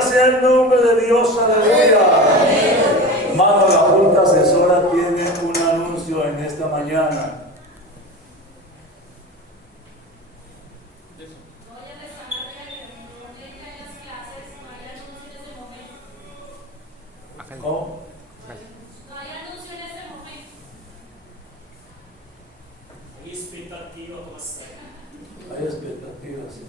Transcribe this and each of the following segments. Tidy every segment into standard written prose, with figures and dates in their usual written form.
Gloria sea el nombre de Dios, aleluya. Hermano, la Junta Asesora tiene un anuncio en esta mañana. ¿Cómo? No hay anuncio en este momento. Hay expectativa, pastor. Hay expectativas, sí.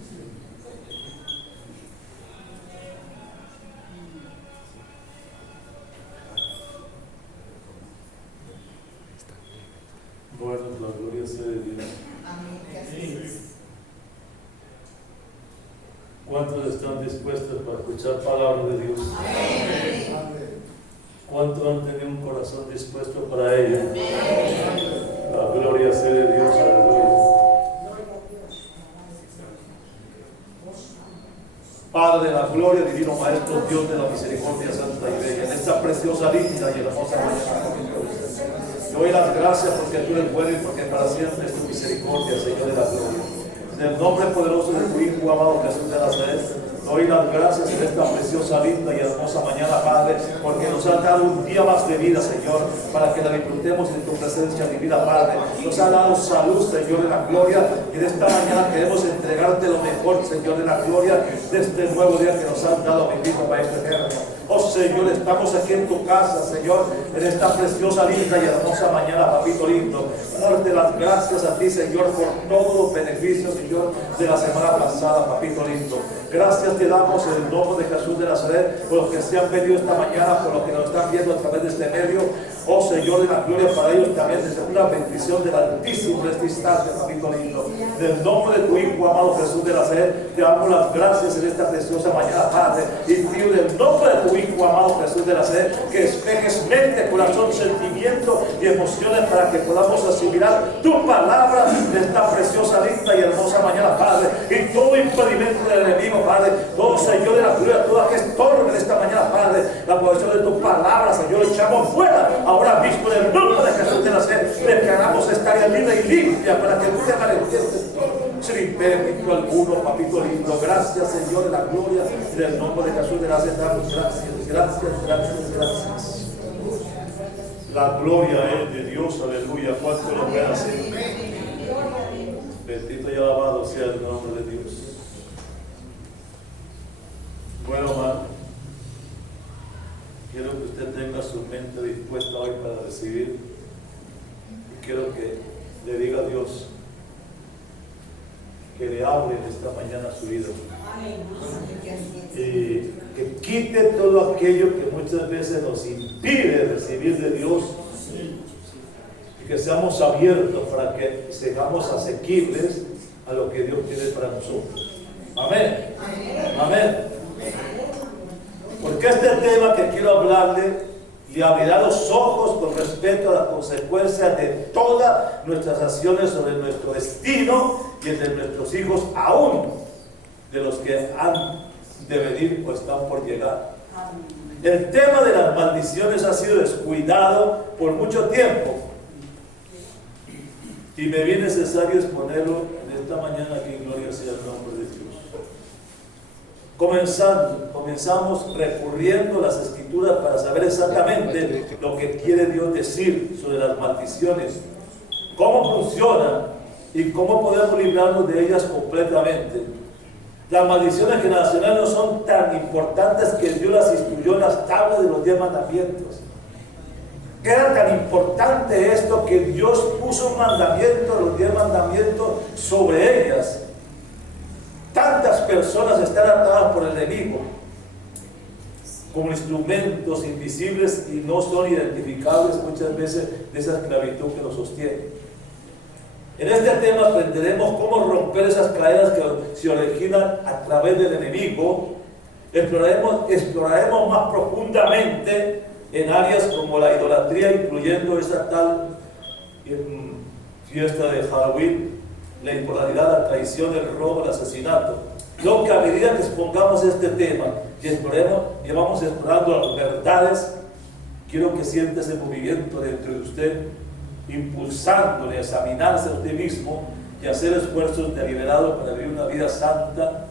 Bueno, la gloria sea de Dios. ¿Cuántos están dispuestos para escuchar palabra de Dios? ¿Cuántos han tenido un corazón dispuesto para ella? La gloria sea de Dios, aleluya. Padre de la gloria, divino Maestro, Dios de la misericordia santa y bella, en esta preciosa, linda y hermosa mañana, te doy las gracias porque tú eres bueno y porque para siempre es tu misericordia, Señor de la gloria. En el nombre poderoso de tu Hijo amado Jesús de Nazaret, te doy las gracias en esta preciosa, linda y hermosa mañana, Padre, porque nos has dado un día más de vida, Señor, para que la disfrutemos en tu presencia divina, Padre. Nos ha dado salud, Señor de la gloria, y en esta mañana queremos entregarte lo mejor, Señor de la gloria, de este nuevo día que nos has dado, bendito Maestro eterno. Oh Señor, estamos aquí en tu casa, Señor, en esta preciosa, linda y hermosa mañana, papito lindo. Darte las gracias a ti, Señor, por todos los beneficios, Señor, de la semana pasada, papito lindo. Gracias te damos en el nombre de Jesús de Nazaret, por los que se han venido esta mañana, por los que nos están viendo a través de este medio. Oh Señor de la gloria, para ellos también es una bendición del Altísimo en este instante, papito lindo. En el nombre de tu Hijo amado Jesús de Nazaret, te damos las gracias en esta preciosa mañana, Padre. Y pido en el nombre de tu Hijo amado Jesús de Nazaret, que despejes mente, corazón, sentimiento y emociones para que podamos asimilar tu palabra de esta preciosa, linda y hermosa mañana, Padre. Y todo impedimento del enemigo, Padre, todo Señor de la gloria, todo aquel estorbo en esta mañana, Padre, la posesión de tu palabra, Señor, echamos fuera ahora mismo en el nombre de Jesús de Nazaret. Declaramos esta área libre y limpia para que tú te manifiestes sin impedimento alguno, papito lindo. Gracias, Señor de la gloria, en el nombre de Jesús de Nazaret. Damos gracias. La gloria es de Dios, aleluya. ¿Cuánto lo puede hacer? Bendito y alabado sea el nombre de Dios. Bueno, hermano, quiero que usted tenga su mente dispuesta hoy para recibir. Y quiero que le diga a Dios que le hable en esta mañana su vida. Y que quite todo aquello que muchas veces nos impide recibir de Dios. Y que seamos abiertos para que seamos asequibles a lo que Dios tiene para nosotros. Amén. Amén. Porque este tema que quiero hablarle le abrirá los ojos con respecto a las consecuencias de todas nuestras acciones sobre nuestro destino y el de nuestros hijos, aún de los que han de venir o están por llegar. El tema de las maldiciones ha sido descuidado por mucho tiempo y me vi necesario exponerlo en esta mañana aquí. Gloria sea el nombre de Dios. Comenzamos recurriendo a las Escrituras para saber exactamente lo que quiere Dios decir sobre las maldiciones, cómo funcionan y cómo podemos librarnos de ellas completamente. Las maldiciones generacionales no son tan importantes que Dios las instituyó en las tablas de los 10 mandamientos. Era tan importante esto que Dios puso un mandamiento, los 10 mandamientos, sobre ellas. Tantas personas están atadas por el enemigo como instrumentos invisibles y no son identificables muchas veces de esa esclavitud que nos sostiene. En este tema aprenderemos cómo romper esas cadenas que se originan a través del enemigo. Exploraremos más profundamente en áreas como la idolatría, incluyendo esa tal fiesta de Halloween, la inmoralidad, la traición, el robo, el asesinato. Lo que a medida que expongamos este tema y vamos explorando las verdades, quiero que sienta ese movimiento dentro de usted, impulsándole a examinarse a usted mismo y hacer esfuerzos deliberados para vivir una vida santa.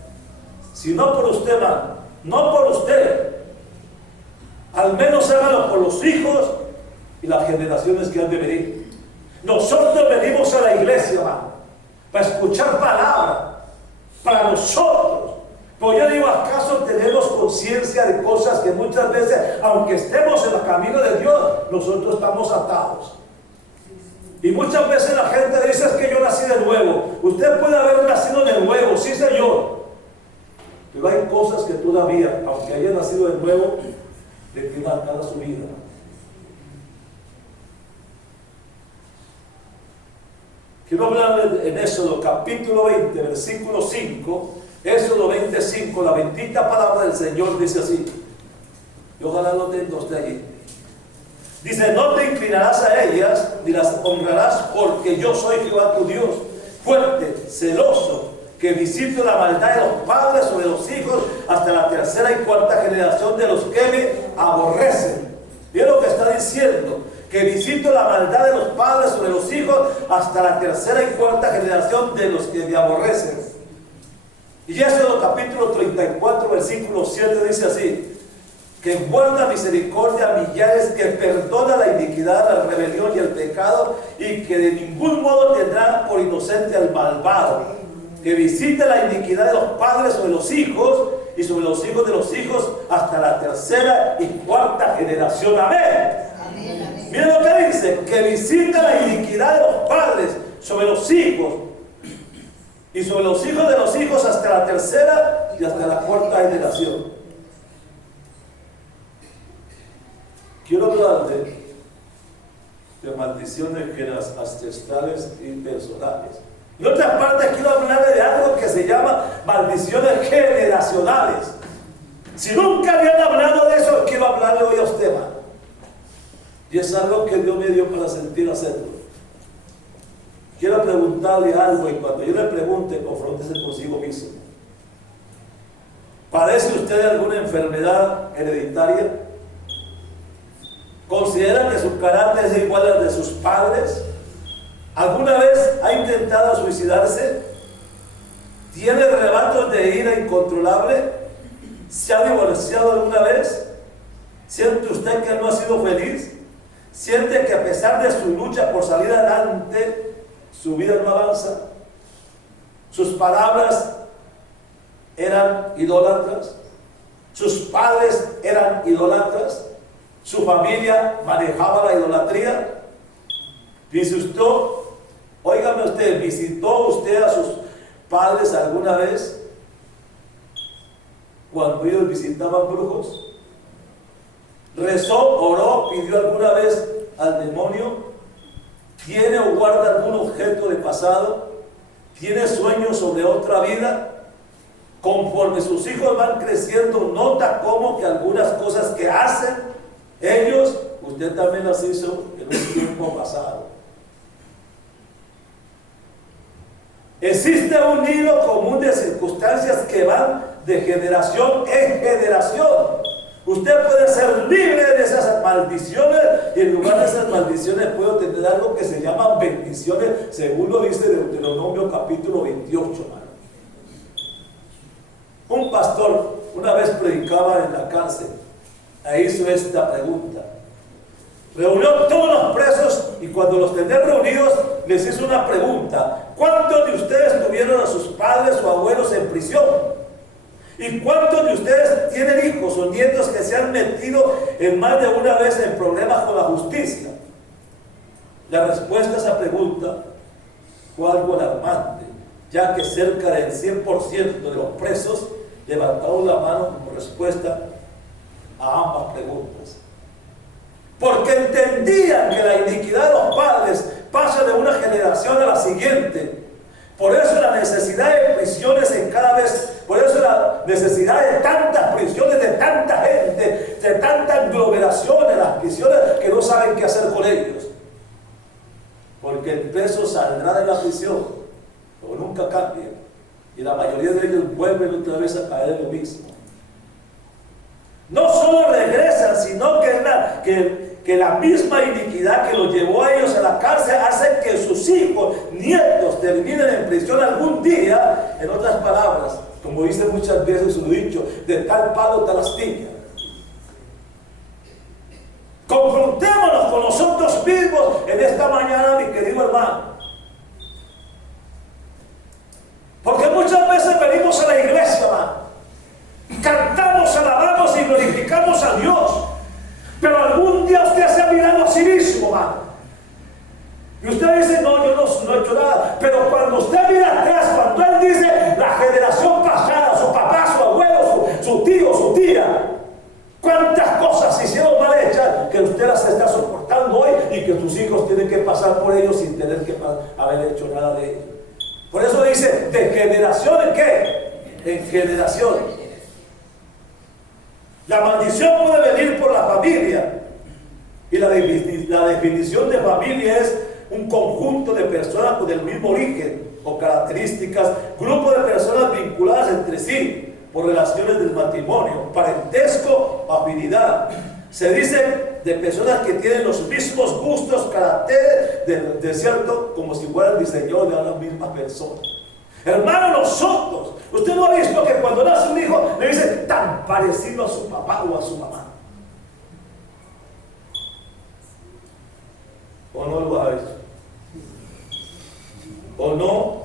Si no por usted, man, no por usted. Al menos hágalo por los hijos y las generaciones que han de venir. Nosotros venimos a la iglesia, hermano, para escuchar palabra, para nosotros. Pero yo digo, ¿acaso tenemos conciencia de cosas que muchas veces, aunque estemos en el camino de Dios, nosotros estamos atados? Y muchas veces la gente dice, es que yo nací de nuevo. Usted puede haber nacido de nuevo, sí señor. Pero hay cosas que todavía, aunque haya nacido de nuevo, le tiene marcada su vida. Quiero hablar en Éxodo capítulo 20, versículo 5. Éxodo 25, la bendita palabra del Señor dice así. Y ojalá lo tenga usted allí. Dice, no te inclinarás a ellas, ni las honrarás, porque yo soy Jehová tu Dios, fuerte, celoso, que visito la maldad de los padres sobre los hijos, hasta la tercera y cuarta generación de los que me aborrecen. ¿Ve lo que está diciendo? Que visito la maldad de los padres sobre los hijos, hasta la tercera y cuarta generación de los que me aborrecen. Y Éxodo capítulo 34, versículo 7 dice así, que guarda misericordia a millares, que perdona la iniquidad, la rebelión y el pecado, y que de ningún modo tendrá por inocente al malvado, que visita la iniquidad de los padres sobre los hijos, y sobre los hijos de los hijos, hasta la tercera y cuarta generación. Amén. Miren lo que dice, que visita la iniquidad de los padres sobre los hijos, y sobre los hijos de los hijos, hasta la tercera y hasta la cuarta generación. Quiero hablar de maldiciones ancestrales y personales. En otras partes quiero hablar de algo que se llama maldiciones generacionales. Si nunca habían hablado de eso, quiero hablarle hoy a usted, hermano. Y es algo que Dios me dio para sentir hacerlo. Quiero preguntarle algo, y cuando yo le pregunte, confróntese consigo mismo. ¿Padece usted de alguna enfermedad hereditaria? ¿Considera que su carácter es igual al de sus padres? ¿Alguna vez ha intentado suicidarse? ¿Tiene arrebatos de ira incontrolable? ¿Se ha divorciado alguna vez? ¿Siente usted que no ha sido feliz? ¿Siente que a pesar de su lucha por salir adelante, su vida no avanza? ¿Sus palabras eran idólatras? ¿Sus padres eran idólatras? ¿Su familia manejaba la idolatría? Dice usted, óigame usted, ¿visitó usted a sus padres alguna vez cuando ellos visitaban brujos? ¿Rezó, oró, pidió alguna vez al demonio? ¿Tiene o guarda algún objeto de pasado? ¿Tiene sueños sobre otra vida? Conforme sus hijos van creciendo, nota cómo que algunas cosas que hacen ellos, usted también las hizo en un tiempo pasado. Existe un hilo común de circunstancias que van de generación en generación. Usted puede ser libre de esas maldiciones, y en lugar de esas maldiciones puede obtener algo que se llaman bendiciones, según lo dice Deuteronomio capítulo 28. Un pastor una vez predicaba en la cárcel. Ahí hizo esta pregunta. Reunió a todos los presos, y cuando los tenía reunidos les hizo una pregunta: ¿cuántos de ustedes tuvieron a sus padres o abuelos en prisión? ¿Y cuántos de ustedes tienen hijos o nietos que se han metido en más de una vez en problemas con la justicia? La respuesta a esa pregunta fue algo alarmante, ya que cerca del 100% de los presos levantaron la mano como respuesta a ambas preguntas, porque entendían que la iniquidad de los padres pasa de una generación a la siguiente. Por eso la necesidad de prisiones en cada vez, por eso la necesidad de tantas prisiones, de tanta gente, de tanta aglomeración en las prisiones que no saben qué hacer con ellos, porque el preso saldrá de la prisión o nunca cambia, y la mayoría de ellos vuelven otra vez a caer en lo mismo. No solo regresan, sino que la misma iniquidad que los llevó a ellos a la cárcel hace que sus hijos, nietos, terminen en prisión algún día. En otras palabras, Como dice muchas veces su dicho, de tal palo tal astilla. Confrontémonos con nosotros mismos en esta mañana, mi querido hermano. Porque muchas veces venimos a la iglesia, hermano. Cantamos, alabamos y glorificamos a Dios. Pero algún día usted se ha mirado a sí mismo, hermano. Y usted dice, no, yo no he hecho nada. Pero cuando usted mira atrás, cuando él dice la generación pasada, su papá, su abuelo, su tío, su tía, cuántas cosas se hicieron mal hechas que usted las está soportando hoy y que tus hijos tienen que pasar por ellos sin tener que haber hecho nada de ellos. Por eso dice, de generación en qué? En generación. La maldición puede venir por la familia. Y la definición de familia es un conjunto de personas con el mismo origen o características, grupo de personas vinculadas entre sí por relaciones del matrimonio, parentesco, afinidad. Se dice de personas que tienen los mismos gustos, caracteres, de cierto, como si fueran diseñados de la misma persona. Hermano, nosotros, usted no ha visto que cuando nace un hijo le dice tan parecido a su papá o a su mamá. ¿O no lo ha visto? ¿O no?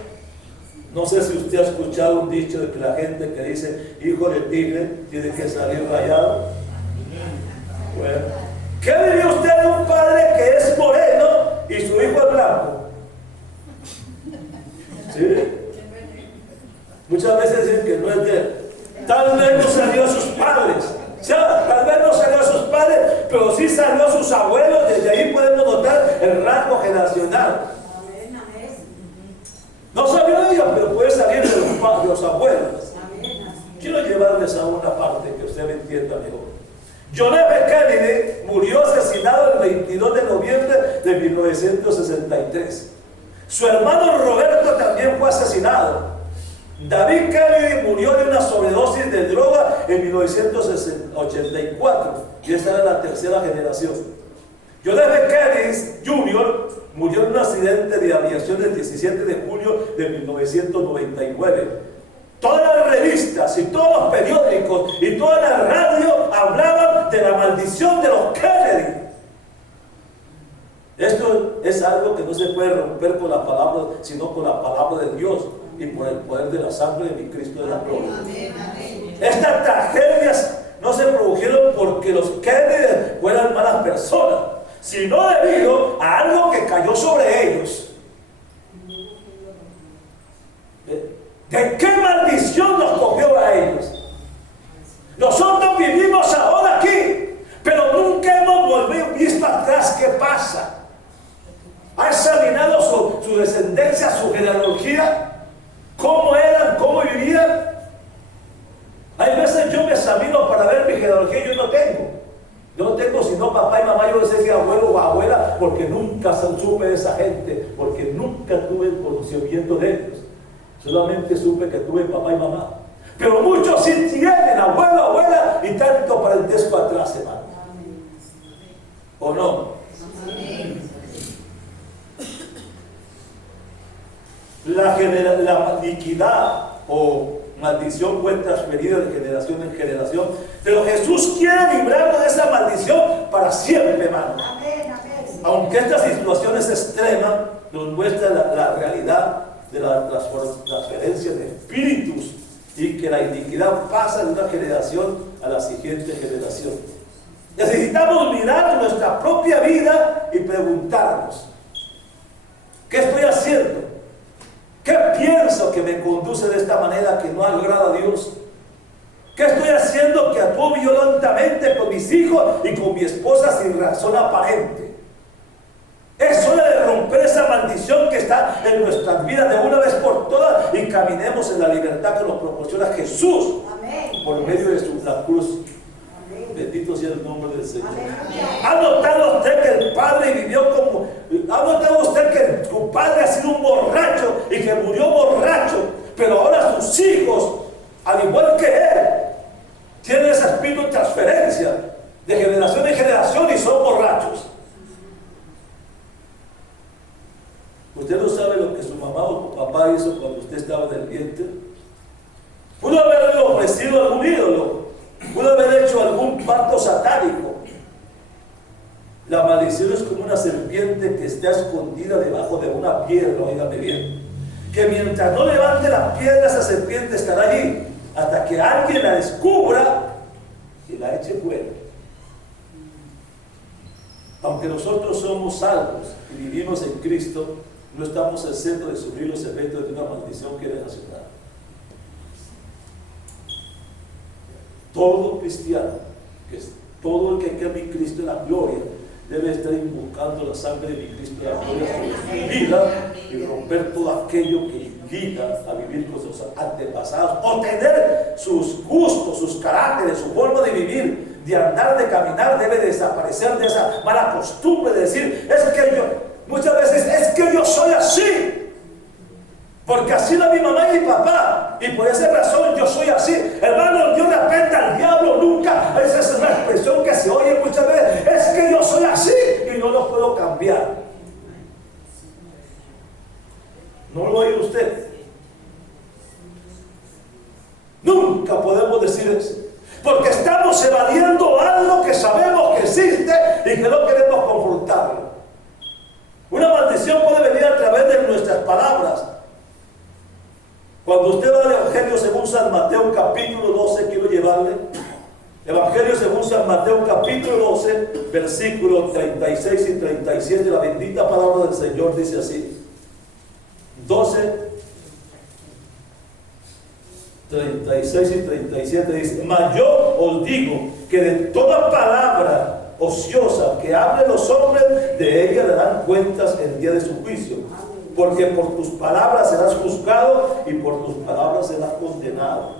No sé si usted ha escuchado un dicho de que la gente que dice hijo de tigre tiene que salir rayado. Bueno, ¿qué diría usted de un padre que es moreno y su hijo es blanco? ¿Sí? Muchas veces dicen que no es de él. Tal vez no salió a sus padres. O sea, tal vez no salió a sus padres, pero sí salió a sus abuelos. Desde ahí podemos notar el rasgo generacional. No salió de ellos, pero puede salir de los abuelos. Quiero llevarles a una parte que usted me entienda mejor. John F. Kennedy murió asesinado el 22 de noviembre de 1963. Su hermano Roberto también fue asesinado. David Kennedy murió de una sobredosis de droga en 1984. Y esta era la tercera generación. John F. Kennedy Jr. murió en un accidente de aviación el 17 de julio de 1999. Todas las revistas y todos los periódicos y toda la radio hablaban de la maldición de los Kennedy. Esto es algo que no se puede romper con la palabra, sino con la palabra de Dios y por el poder de la sangre de mi Cristo de la gloria. Estas tragedias no se produjeron porque los Kennedy fueran malas personas, sino debido a algo que cayó sobre ellos. ¿De qué maldición nos cogió a ellos? Nosotros vivimos ahora aquí, pero nunca hemos visto atrás qué pasa. ¿Ha examinado su descendencia, su genealogía? ¿Cómo eran? ¿Cómo vivían? Hay veces yo me examino para ver mi genealogía y yo no tengo. Yo no tengo sino papá y mamá, yo no sé si abuelo o abuela, porque nunca supe de esa gente, porque nunca tuve el conocimiento de ellos. Solamente supe que tuve papá y mamá. Pero muchos sí tienen abuelo, abuela y tanto parentesco atrás, hermano. ¿O no? La iniquidad o maldición fue transferida de generación en generación, pero Jesús quiere librarnos de esa maldición para siempre, hermano. Aunque esta situación es extrema, nos muestra la realidad de la transferencia de espíritus y que la iniquidad pasa de una generación a la siguiente generación. Necesitamos mirar nuestra propia vida y preguntarnos: ¿qué estoy haciendo? ¿Qué pienso que me conduce de esta manera que no agrada a Dios? ¿Qué estoy haciendo que actúo violentamente con mis hijos y con mi esposa sin razón aparente? Es hora de romper esa maldición que está en nuestras vidas de una vez por todas y caminemos en la libertad que nos proporciona Jesús. Amén. Por medio de la cruz. Amén. Bendito sea el nombre del Señor. Amén. ¿Ha notado usted que el padre vivió como... ¿Ha notado usted que su padre ha sido un borracho y que murió borracho? Pero ahora sus hijos, al igual que él, tienen ese espíritu de transferencia de generación en generación y son borrachos. Usted no sabe lo que su mamá o su papá hizo cuando usted estaba en el vientre. pudo haberle ofrecido algún ídolo, pudo haber hecho algún pacto satánico. La maldición es como una serpiente que está escondida debajo de una piedra, óigame bien, que mientras no levante la piedra, esa serpiente estará allí hasta que alguien la descubra y la eche fuera. Aunque nosotros somos salvos y vivimos en Cristo, no estamos exentos de sufrir los efectos de una maldición que deja su lado. Todo cristiano, todo el que cree en Cristo en la gloria, debe estar invocando la sangre de mi Cristo en la gloria sobre su vida y romper todo aquello que guía a vivir con sus antepasados, o tener sus gustos, sus caracteres, su forma de vivir, de andar, de caminar, debe desaparecer de esa mala costumbre de decir, es que yo, muchas veces, es que yo soy así. Porque así era mi mamá y mi papá, y por esa razón yo soy así. Hermano, Dios repente al diablo nunca. Esa es una expresión que se oye muchas veces. Es que yo soy así y no lo puedo cambiar. ¿No lo oye usted? Nunca podemos decir eso, porque estamos evadiendo algo que sabemos que existe y que no queremos confrontarlo. Una maldición puede venir a través de nuestras palabras. Cuando usted va al Evangelio según San Mateo capítulo 12, quiero llevarle, Evangelio según San Mateo capítulo 12, versículos 36 y 37, la bendita palabra del Señor dice así, 12, 36 y 37 dice, mas yo os digo que de toda palabra ociosa que hablen los hombres, de ella darán cuentas el día de su juicio. Porque por tus palabras serás juzgado y por tus palabras serás condenado.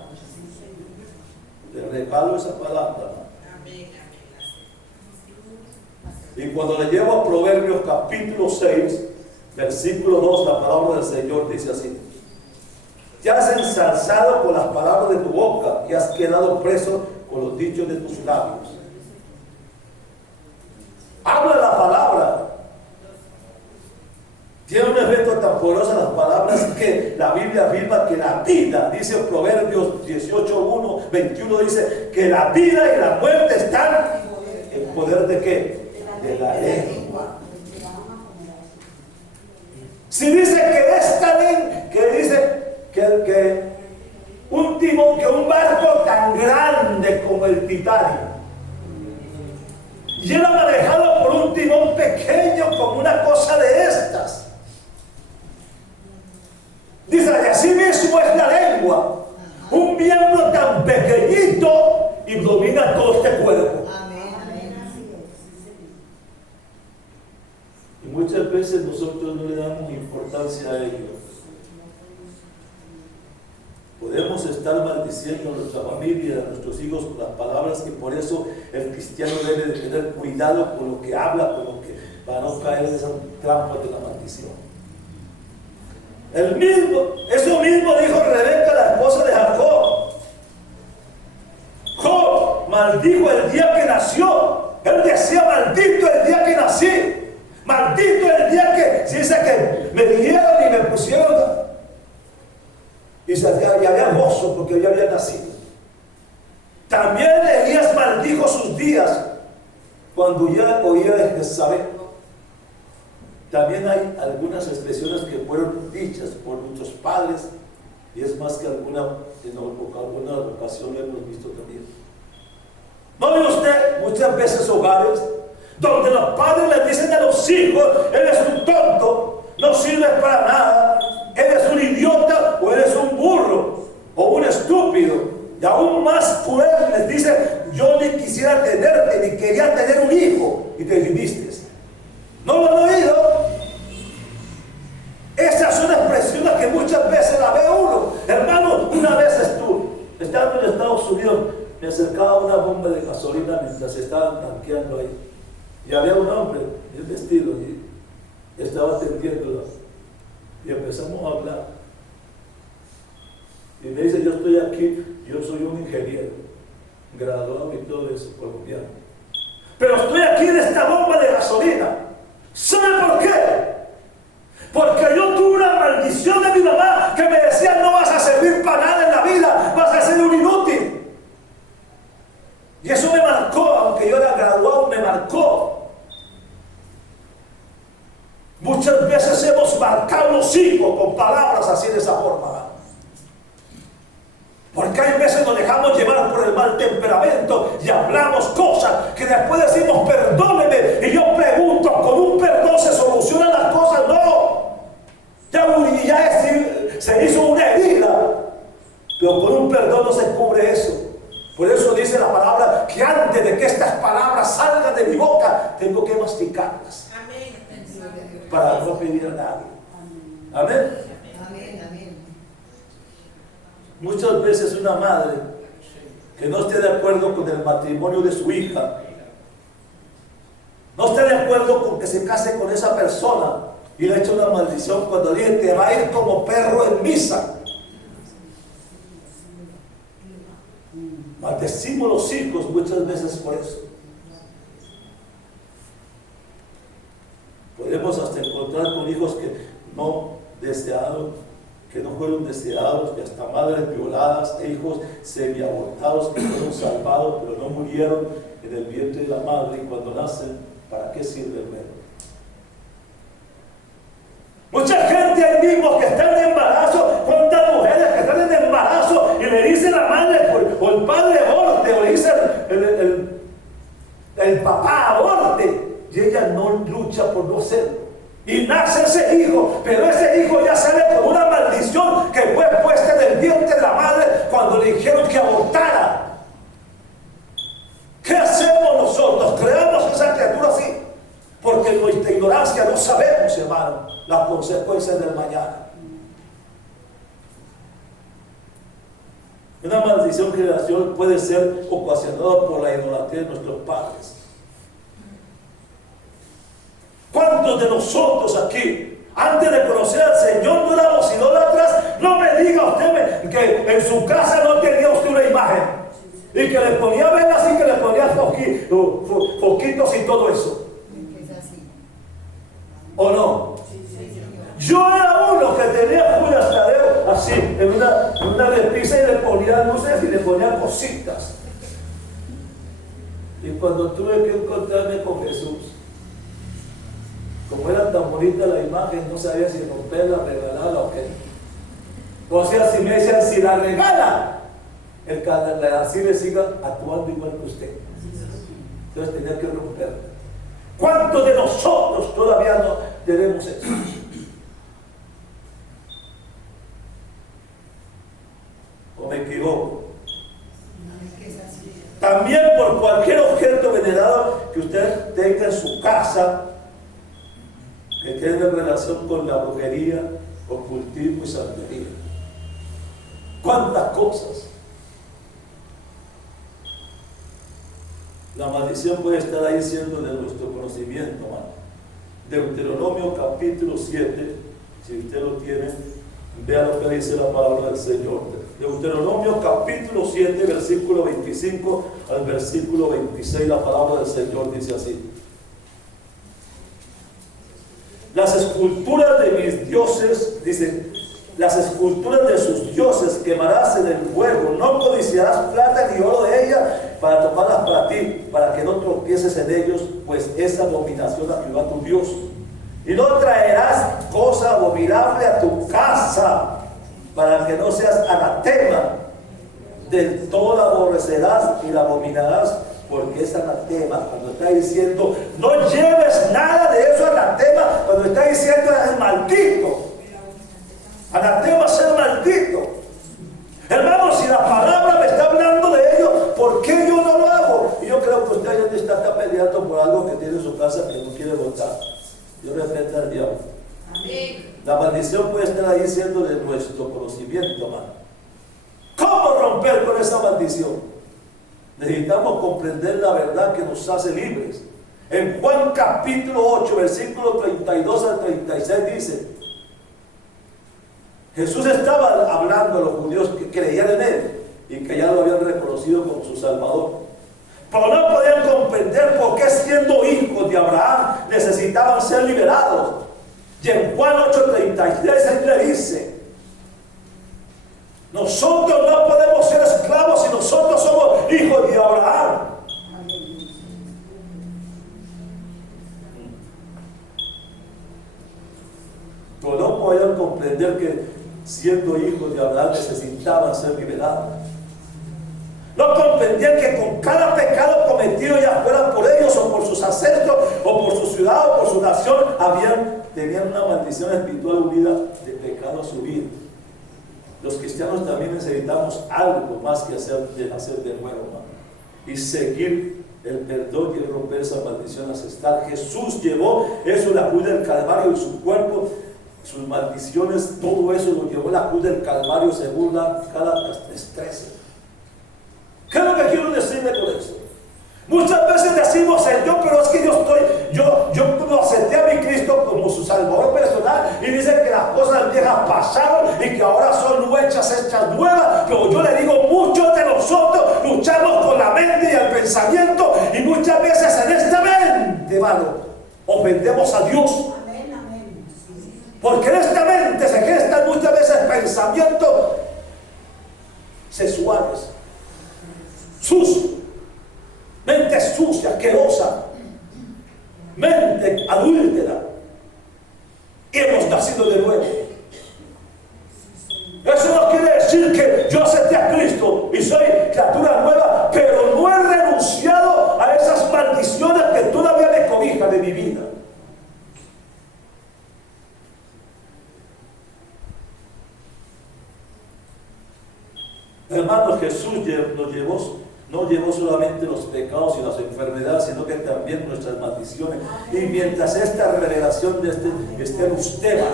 Le regalo esa palabra. Y cuando le llevo a Proverbios capítulo 6, versículo 2, la palabra del Señor dice así: te has ensalzado con las palabras de tu boca y has quedado preso con los dichos de tus labios. Habla la palabra. Tiene un efecto tan poderoso las palabras que la Biblia afirma que la vida, dice Proverbios 18, 21 dice que la vida y la muerte están en poder ¿de qué? De la lengua. Si dice que esta lengua, que dice que un timón, que un barco tan grande como el Titanic, y era manejado por un timón pequeño como una cosa de estas. Dice, y así mismo es la lengua, un miembro tan pequeñito y domina todo este cuerpo. Y muchas veces nosotros no le damos importancia a ello. Podemos estar maldiciendo a nuestra familia, a nuestros hijos con las palabras, que por eso el cristiano debe de tener cuidado con lo que habla, con lo que, para no caer en esa trampa de la maldición. Eso mismo dijo Rebeca, la esposa de Jacob. Job maldijo el día que nació. Él decía, maldito el día que nací. Maldito el día que, si dice que me dieron y me pusieron. Y había gozo porque yo había nacido. También Elías maldijo sus días cuando ya oía de Jezabel. También hay algunas expresiones que fueron dichas por muchos padres, y es más que en alguna ocasión lo hemos visto también. ¿No ve usted muchas veces hogares donde los padres le dicen a los hijos, eres un tonto, no sirves para nada, eres un idiota o eres un burro o un estúpido? Y aún más cruel les dice, yo ni quisiera tenerte, ni quería tener un hijo, y te viviste. ¿No lo han oído? Esas son expresiones que muchas veces la ve uno. Hermano, una vez estando en Estados Unidos, me acercaba a una bomba de gasolina mientras se estaban tanqueando ahí. Y había un hombre bien vestido y estaba atendiéndola. Y empezamos a hablar. Y me dice, yo estoy aquí, yo soy un ingeniero, graduado y todo eso, colombiano. Pero estoy aquí en esta bomba de gasolina. ¿Sabe por qué? Porque yo tuve una maldición de mi mamá que me decía, no vas a servir para nada en la vida, vas Y eso me marcó, aunque yo era graduado, me marcó. Muchas veces hemos marcado los hijos con palabras así de esa forma. Porque hay veces nos dejamos llevar por el mal temperamento y hablamos cosas que después decimos perdóneme. Y yo pregunto, ¿con un perdón se solucionan las cosas? No. Se hizo una herida, pero con un perdón no se cubre eso. Por eso dice la palabra que antes de que estas palabras salgan de mi boca, tengo que masticarlas. Amén. Para no pedir a nadie. Amén. Amén, amén. Muchas veces una madre que no esté de acuerdo con el matrimonio de su hija, no esté de acuerdo con que se case con esa persona y le echa una maldición cuando dice te va a ir como perro en misa. Maldecimos los hijos muchas veces por eso. Podemos hasta encontrar con hijos que no desearon, que no fueron deseados, que hasta madres violadas, hijos semiabortados que fueron salvados, pero no murieron en el vientre de la madre, y cuando nacen, ¿para qué sirve el bebé? Mucha gente hay mismos que están en embarazo, cuántas mujeres que están en embarazo y le dice la madre o el padre aborte, o le dice el papá aborte, y ella no lucha por no hacerlo. Y nace ese hijo, pero ese hijo ya sale con una maldición que fue puesta en el vientre de la madre cuando le dijeron que abortara. ¿Qué hacemos nosotros? Creamos esa criatura así, porque en nuestra ignorancia no sabemos, hermano, las consecuencias del mañana. Una maldición generacional puede ser ocasionada por la idolatría de nuestros padres. ¿Cuántos de nosotros aquí, antes de conocer al Señor, no éramos idólatras? No me diga usted que en su casa no tenía usted una imagen y que le ponía velas y que le ponía foquitos y todo eso. ¿O no? Yo era uno que tenía un astadero así, en una repisa, y le ponía luces y le ponía cositas. Y cuando tuve que encontrarme con Jesús, como era tan bonita la imagen, no sabía si romperla, regalarla o qué. O sea, si me decían, si la regala, así le siga actuando igual que usted. Entonces tenía que romperla. ¿Cuántos de nosotros todavía no tenemos eso? ¿O me equivoco? También por cualquier objeto venerado que usted tenga en su casa, que tenga relación con la brujería, ocultismo y santería. ¿Cuántas cosas? La maldición puede estar ahí siendo de nuestro conocimiento, hermano. Deuteronomio capítulo 7, si usted lo tiene, vea lo que dice la palabra del Señor. Deuteronomio capítulo 7, versículo 25 al versículo 26, la palabra del Señor dice así: las esculturas de mis dioses, dice, las esculturas de sus dioses quemarás en el fuego, no codiciarás plata ni oro de ella para tomarlas para ti, para que no tropieces en ellos, pues es abominación a Jehová tu Dios. Y no traerás cosa abominable a tu casa, para que no seas anatema. Del todo la aborrecerás y la abominarás, porque es anatema. Cuando está diciendo no lleves nada de eso, anatema, cuando está diciendo es maldito. Anatema es el maldito. Hermano, si la palabra me está hablando de ello, ¿por qué yo no lo hago? Y yo creo que usted ya está acá peleando por algo que tiene en su casa que no quiere votar. Yo respeto al diablo. Amén. La maldición puede estar ahí siendo de nuestro conocimiento, hermano. ¿Cómo romper con esa maldición? Necesitamos comprender la verdad que nos hace libres. En Juan capítulo 8, versículo 32 al 36 dice: Jesús estaba hablando a los judíos que creían en Él y que ya lo habían reconocido como su Salvador. Pero no podían comprender por qué, siendo hijos de Abraham, necesitaban ser liberados. Y en Juan 8:33 Él le dice: nosotros no podemos ser esclavos si nosotros somos hijos de Abraham. comprender que siendo hijos de Abraham necesitaban ser liberados. No comprendían que con cada pecado cometido, ya fuera por ellos o por sus ancestros o por su ciudad o por su nación, tenían una maldición espiritual unida de pecado a su vida. Los cristianos también necesitamos algo más que de nacer de nuevo, hermano, y seguir el perdón y el romper esa maldición ancestral. Jesús llevó eso en la cruz del Calvario y su cuerpo, sus maldiciones, todo eso lo llevó en la cruz del Calvario según Gálatas 3:13. ¿Qué es lo que quiero decirle con eso? Muchas veces decimos, Señor, pero es que yo lo acepté a mi Cristo como su Salvador personal y dice que las cosas viejas pasaron y que ahora son hechas nuevas. Pero yo le digo, muchos de nosotros luchamos con la mente y el pensamiento y muchas veces en esta mente, hermano, ofendemos a Dios. Amén, amén. Sí. Porque en esta mente se gestan muchas veces pensamientos sexuales, sucios. Mente sucia, asquerosa, mente adúltera, y hemos nacido de nuevo. Eso no quiere decir que yo acepté a Cristo y soy criatura nueva, pero no he renunciado a esas maldiciones que todavía me cobijan de mi vida. Hermanos, Jesús no llevó solamente los pecados y las enfermedades, sino que también nuestras maldiciones. Y mientras esta revelación esté en usted,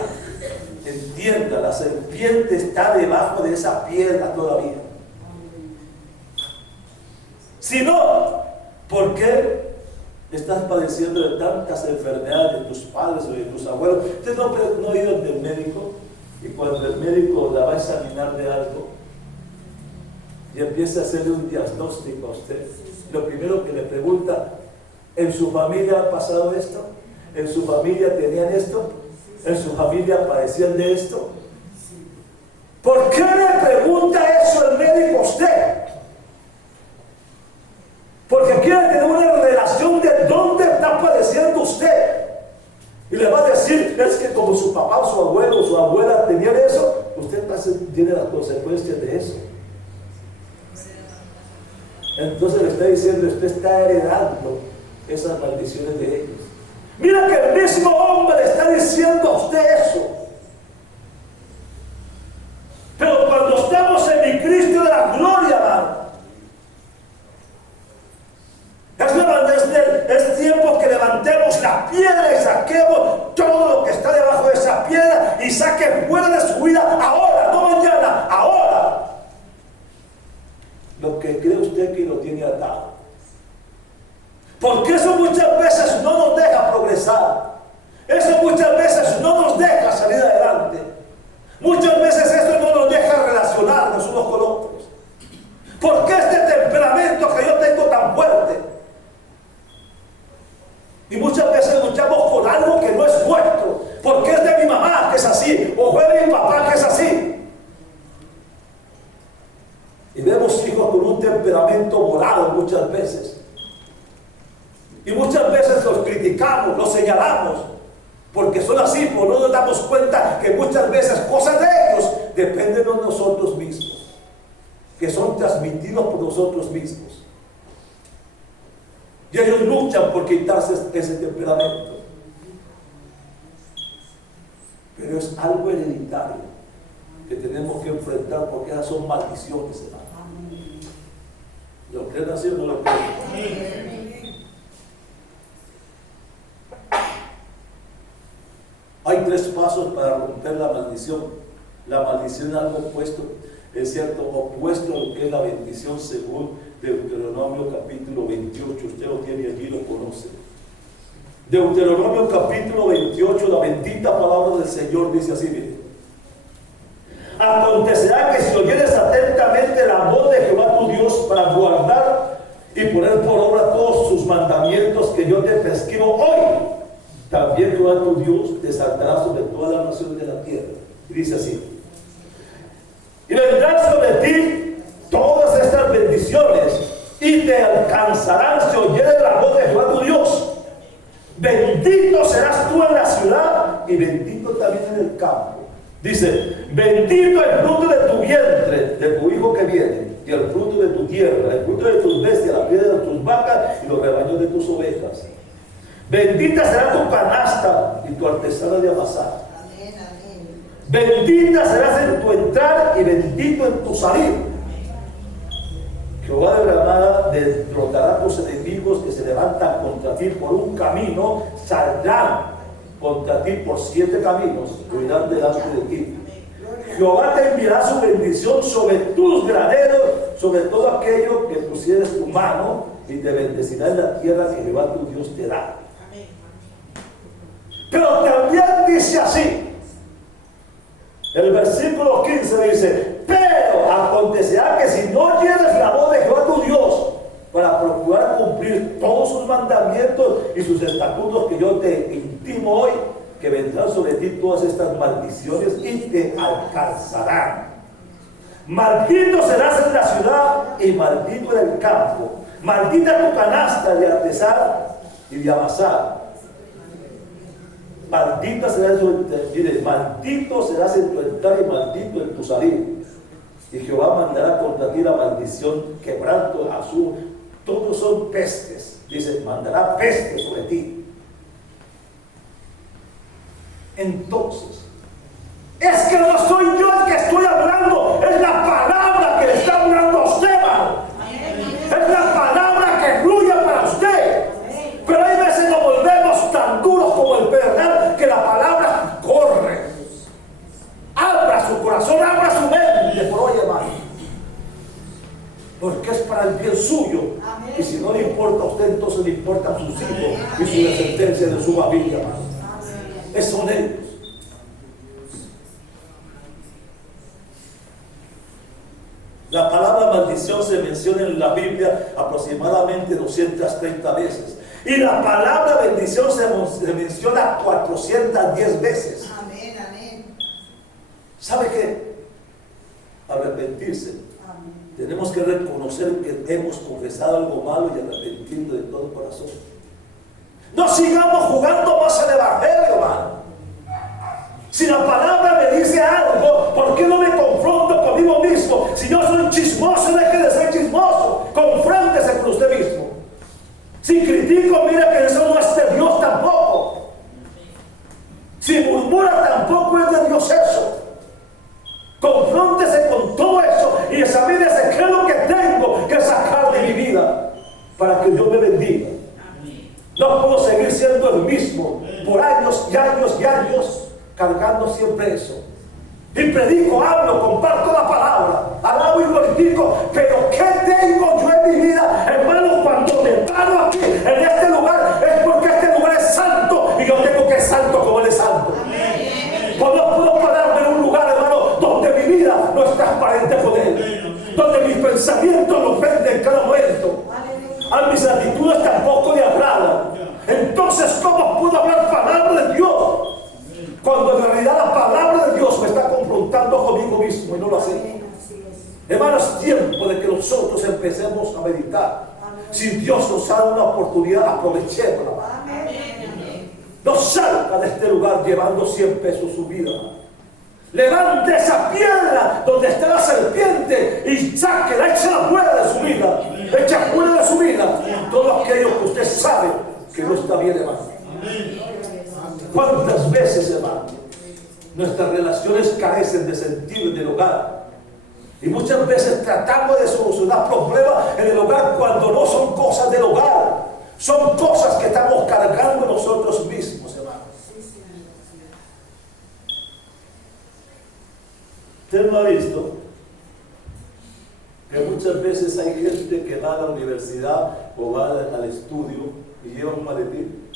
entienda, la serpiente está debajo de esa piedra todavía. Si no, ¿por qué estás padeciendo de tantas enfermedades de tus padres o de tus abuelos? ¿Usted no ha ido del médico? Y cuando el médico la va a examinar de algo y empieza a hacerle un diagnóstico a usted, lo primero que le pregunta, ¿en su familia ha pasado esto? ¿En su familia tenían esto? ¿En su familia padecían de esto? ¿Por qué le pregunta eso el médico a usted? Porque quiere tener una relación de dónde está padeciendo usted. Y le va a decir, es que como su papá o su abuelo o su abuela tenían eso, usted tiene las consecuencias de eso. Entonces le está diciendo, usted está heredando esas maldiciones de ellos. Mira que el mismo hombre le está diciendo a usted eso. Pero cuando estamos en mi Cristo de la gloria, hermano, es tiempo que levantemos la piedra y saquemos todo lo que está debajo de esa piedra y saque fuera de su vida ahora, no mañana, ahora. Lo que cree usted que lo tiene atado. Porque eso muchas veces no nos deja progresar. Eso muchas veces no nos deja salir adelante. Muchas veces eso no nos deja relacionarnos unos con otros. ¿Por qué este temperamento que yo tengo tan fuerte? Y muchas veces luchamos con algo que no es nuestro. Porque es de mi mamá que es así, o fue de mi papá que es así. Y vemos hijos con un temperamento volado muchas veces. Y muchas veces los criticamos, los señalamos, porque son así, pero no nos damos cuenta que muchas veces cosas de ellos dependen de nosotros mismos, que son transmitidos por nosotros mismos. Y ellos luchan por quitarse ese temperamento. Pero es algo hereditario que tenemos que enfrentar, porque esas son maldiciones, hermano. ¿Lo creen así o no lo creen? Hay 3 pasos para romper la maldición. La maldición es algo opuesto, es cierto, opuesto a lo que es la bendición según Deuteronomio capítulo 28. Usted lo tiene allí, lo conoce. Deuteronomio capítulo 28, la bendita palabra del Señor dice así, mire. Acontecerá que si oyeres atentamente la voz de Jehová tu Dios para guardar y poner por obra todos sus mandamientos que yo te prescribo hoy, también Jehová tu Dios te saldrá sobre todas las naciones de la tierra. Y dice así: y vendrán sobre ti todas estas bendiciones y te alcanzarán si oyeres la voz de Jehová tu Dios. Bendito serás tú en la ciudad y bendito también en el campo. Dice, bendito el fruto de tu vientre, de tu hijo que viene, y el fruto de tu tierra, el fruto de tus bestias, la piedra de tus vacas y los rebaños de tus ovejas. Bendita será tu canasta y tu artesana de amasar. Amén, amén. Bendita serás en tu entrar y bendito en tu salir. Jehová de granada derrotará a tus enemigos que se levantan contra ti por un camino, saldrán contra ti por 7 caminos, huirán delante de ti. Jehová te enviará su bendición sobre tus graneros, sobre todo aquello que pusieres tu mano, y te bendecirá en la tierra que Jehová tu Dios te da. Pero también dice así, el versículo 15 dice, pero acontecerá que si no oyeres la voz de Jehová tu Dios, para procurar cumplir todos sus mandamientos y sus estatutos que yo te intimo hoy, que vendrán sobre ti todas estas maldiciones y te alcanzarán. Maldito serás en la ciudad y maldito en el campo. Maldita tu canasta de artesar y de amasar. Maldito serás en tu entrar y maldito en tu salir. Y Jehová mandará contra ti la maldición, quebranto, azul. Todos son pestes. Dice, mandará pestes sobre ti. Entonces, es que no soy yo el que estoy hablando, es la palabra que le está hablando a usted, hermano. Es la palabra que fluye para usted. Pero hay veces nos volvemos tan duros como el pedernal que la palabra corre. Abra su corazón, abra su mente por hoy, hermano. Porque es para el bien suyo. Y si no le importa a usted, entonces le importan sus hijos y su descendencia de su familia, hermano. Esos son ellos. La palabra maldición se menciona en la Biblia aproximadamente 230 veces. Y la palabra bendición se menciona 410 veces. Amén, amén. ¿Sabe qué? Arrepentirse. Amén. Tenemos que reconocer que hemos confesado algo malo y arrepentirnos de todo corazón. No sigamos jugando más el evangelio, hermano. Si la palabra me dice algo, ¿por qué no me confronto conmigo mismo? Si yo soy chismoso, deje de ser chismoso. Confróntese con usted mismo. Si critico, mire que eso no es de Dios tampoco. Si murmura, tampoco es de Dios eso. Confróntese con todo eso y examínese qué es lo que tengo que sacar de mi vida para que Dios me bendiga. No puedo seguir siendo el mismo por años y años y años, cargando siempre eso. Y predico, hablo, comparto la palabra, alabo y glorifico, pero ¿qué tengo yo en mi vida, hermano? Cuando me paro aquí, en este lugar, es porque este lugar es santo y yo tengo que ser santo como Él es santo. Pues no puedo pararme en un lugar, hermano, donde mi vida no es transparente con Él, donde mis pensamientos los venden en cada momento, a mis actitudes tampoco le agradan. Entonces, ¿cómo puedo hablar palabra de Dios cuando en realidad la palabra de Dios me está confrontando conmigo mismo y no lo hace? Hermano, es tiempo de que nosotros empecemos a meditar. Si Dios nos da una oportunidad, aprovechémosla. No salga de este lugar llevando 100 pesos su vida. Levante esa piedra donde está la serpiente y sáquela, échela fuera de su vida. Echa fuera de su vida todo aquello que usted sabe que no está bien, hermano. ¿Cuántas veces, hermano, nuestras relaciones carecen de sentido en el hogar? Y muchas veces tratamos de solucionar problemas en el hogar cuando no son cosas del hogar. Son cosas que estamos cargando nosotros mismos, hermano. ¿Usted no ha visto que muchas veces hay gente que va a la universidad o va al estudio y lleva un maletín?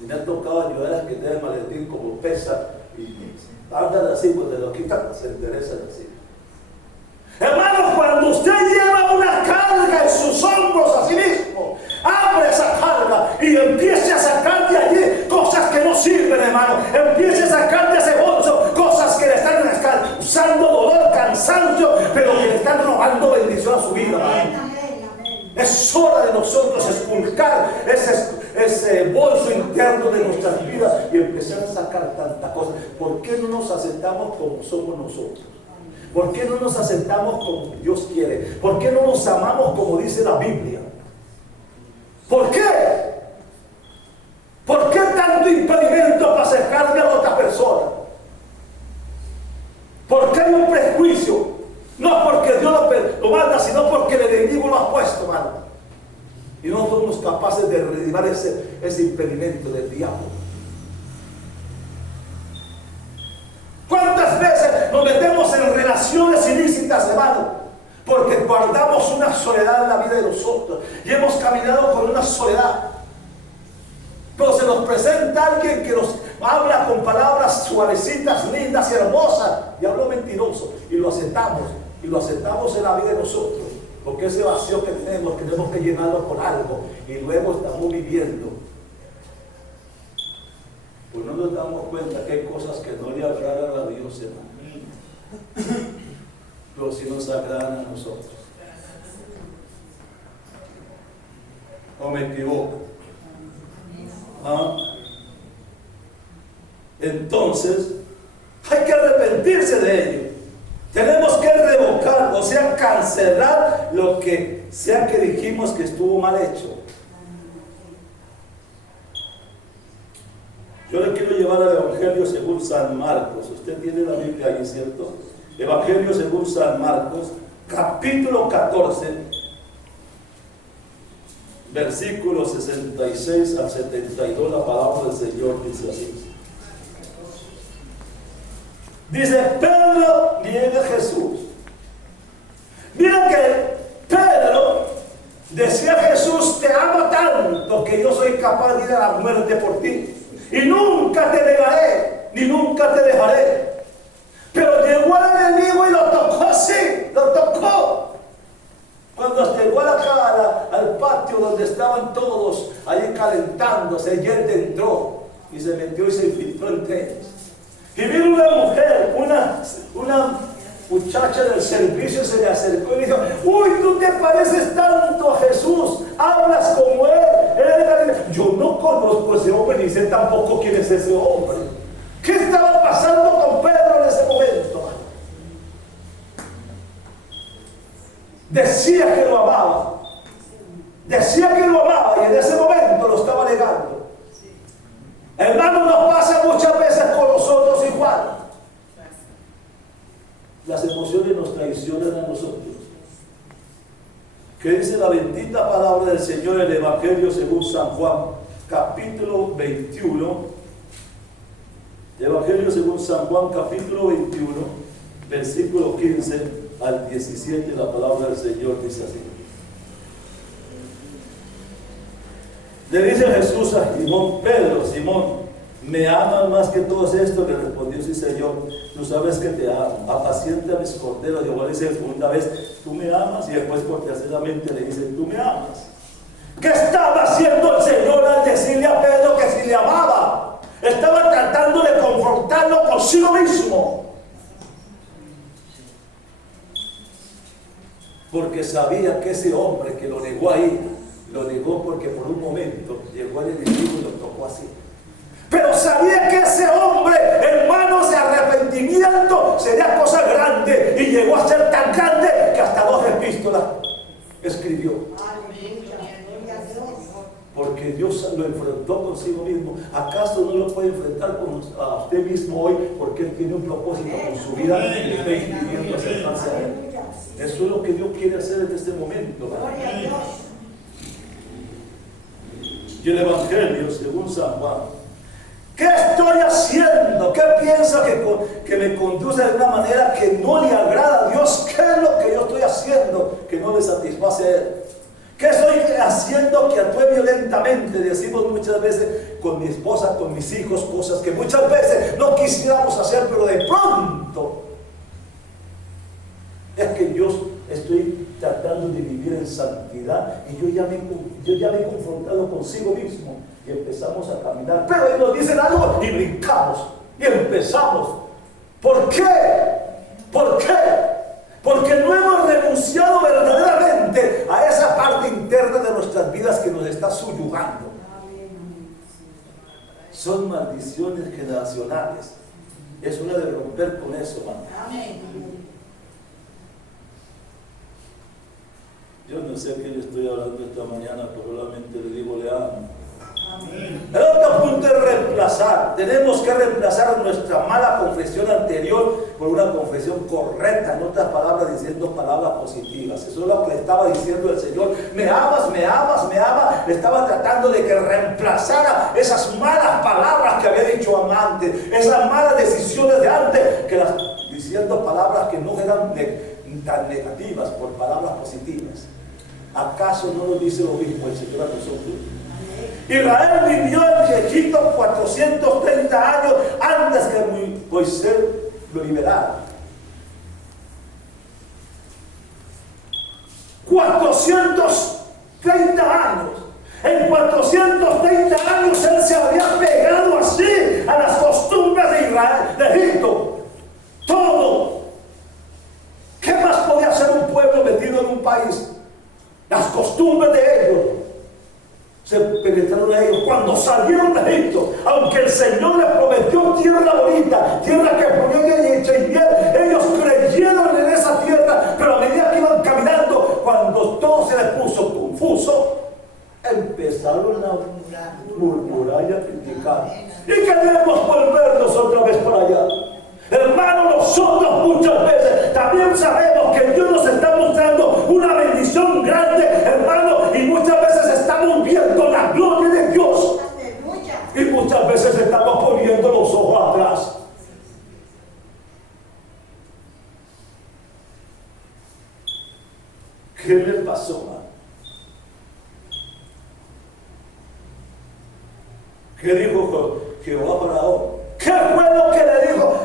Y me ha tocado ayudar a que tenga el maletín como pesa y andan así, pues de lo quitan, se enderezan así. Hermano, cuando usted lleva una carga en sus hombros a sí mismo, abre esa carga y empiece a sacar de allí cosas que no sirven, hermano. Empiece a sacar de ese bolso cosas que le están causando dolor, cansancio, pero que le están robando bendición a su vida, hermano. Es hora de nosotros expulsar ese bolso interno de nuestras vidas y empezar a sacar tantas cosas. ¿Por qué no nos aceptamos como somos nosotros? ¿Por qué no nos aceptamos como Dios quiere? ¿Por qué no nos amamos como dice la Biblia? ¿Por qué? ¿Por qué tanto impedimento para acercarme a otra persona? ¿Por qué hay un prejuicio? No porque Dios lo manda, sino porque el enemigo lo ha puesto, hermano. Y no somos capaces de derribar ese impedimento del diablo. ¿Cuántas veces nos metemos en relaciones ilícitas, hermano? Porque guardamos una soledad en la vida de nosotros y hemos caminado con una soledad. Pero se nos presenta alguien que nos habla con palabras suavecitas, lindas y hermosas, y habla mentiroso, y lo aceptamos en la vida de nosotros, porque ese vacío que tenemos que llenarlo con algo, y luego estamos viviendo. Pues no nos damos cuenta que hay cosas que no le agradan a Dios, hermano, pero sí nos agradan a nosotros. ¿O me equivoco? ¿Ah? Entonces hay que arrepentirse de ello. Tenemos que revocar, o sea, cancelar lo que sea que dijimos que estuvo mal hecho. Yo le quiero llevar al Evangelio según San Marcos. Usted tiene la Biblia ahí, ¿cierto? Evangelio según San Marcos, capítulo 14, versículos 66 al 72, la palabra del Señor dice así. Dice, Pedro niega a Jesús. Mira que Pedro decía a Jesús, te amo tanto que yo soy capaz de ir a la muerte por ti. Y nunca te negaré, ni nunca te dejaré. Pero llegó el enemigo y lo tocó así, lo tocó. Cuando llegó al patio donde estaban todos ahí calentándose, y él entró y se metió y se infiltró entre ellos. Y vino una mujer, una muchacha del servicio, se le acercó y le dijo, uy, tú te pareces tanto a Jesús, hablas como él. Yo no conozco a ese hombre, ni sé tampoco quién es ese hombre. ¿Qué estaba pasando con Pedro en ese momento? Decía que lo amaba. Decía que lo amaba y en ese momento lo estaba negando. Hermano, nos pasa muchas veces con nosotros igual. Las emociones nos traicionan a nosotros. ¿Qué dice la bendita palabra del Señor en el Evangelio según San Juan, capítulo 21? Evangelio según San Juan, capítulo 21, versículo 15 al 17, la palabra del Señor dice así. Le dice Jesús a Simón, Pedro, Simón, ¿me amas más que todos estos? Le respondió, sí, Señor, tú sabes que te amo, apacienta a mis corderos. Y luego le dice la segunda vez, tú me amas, y después por terceramente le dice, tú me amas. ¿Qué estaba haciendo el Señor al decirle a Pedro que si le amaba? Estaba tratando de confrontarlo consigo mismo. Porque sabía que ese hombre que lo negó ahí, lo negó porque por un momento llegó el enemigo y lo tocó así. Pero sabía que ese hombre, hermanos, de arrepentimiento sería cosa grande, y llegó a ser tan grande que hasta 2 epístolas escribió. Porque Dios lo enfrentó consigo mismo. ¿Acaso no lo puede enfrentar a usted mismo hoy? Porque Él tiene un propósito con su vida y está pidiendo acercarse a Él. Eso es lo que Dios quiere hacer en este momento. Y el Evangelio según San Juan, ¿qué estoy haciendo? ¿Qué piensa que me conduce de una manera que no le agrada a Dios? ¿Qué es lo que yo estoy haciendo que no le satisface a Él? ¿Qué estoy haciendo que actúe violentamente? Decimos muchas veces con mi esposa, con mis hijos, cosas que muchas veces no quisiéramos hacer, pero de pronto es que yo estoy tratando de vivir en santidad y yo ya me he confrontado consigo mismo y empezamos a caminar, pero ellos nos dicen algo y brincamos y empezamos. ¿Por qué? ¿Por qué? Porque no hemos renunciado verdaderamente a esa parte interna de nuestras vidas que nos está subyugando. Son maldiciones generacionales. Es hora de romper con eso, hermano. Amén. Yo no sé qué le estoy hablando esta mañana, pero solamente le digo, le amo. Amén. El otro punto es reemplazar. Tenemos que reemplazar nuestra mala confesión anterior por una confesión correcta, en otras palabras, diciendo palabras positivas. Eso es lo que le estaba diciendo el Señor. Me amas, me amas, me amas. Le estaba tratando de que reemplazara esas malas palabras que había dicho antes, esas malas decisiones de antes, que las diciendo palabras que no eran tan negativas por palabras positivas. ¿Acaso no nos dice lo mismo el Señor a nosotros? Israel vivió en Egipto 430 años antes que Moisés lo liberara. 430 años. En 430 años él se había pegado así a las costumbres de Israel, de Egipto. Todo. ¿Qué más podía hacer un pueblo metido en un país? Las costumbres de ellos se penetraron a ellos cuando salieron de Egipto. Aunque el Señor les prometió tierra bonita, tierra que ponía leche y miel, ellos creyeron en esa tierra, pero a medida que iban caminando, cuando todo se les puso confuso, empezaron a murmurar y a criticar. Y queremos volvernos otra vez para allá. Hermano, nosotros muchas veces también sabemos que Dios nos está mostrando una bendición grande, hermano, y muchas veces estamos viendo la gloria de Dios. Aleluya. Y muchas veces estamos poniendo los ojos atrás. ¿Qué le pasó, man? ¿Qué dijo Jehová a Faraón? ¿Qué fue lo que le dijo?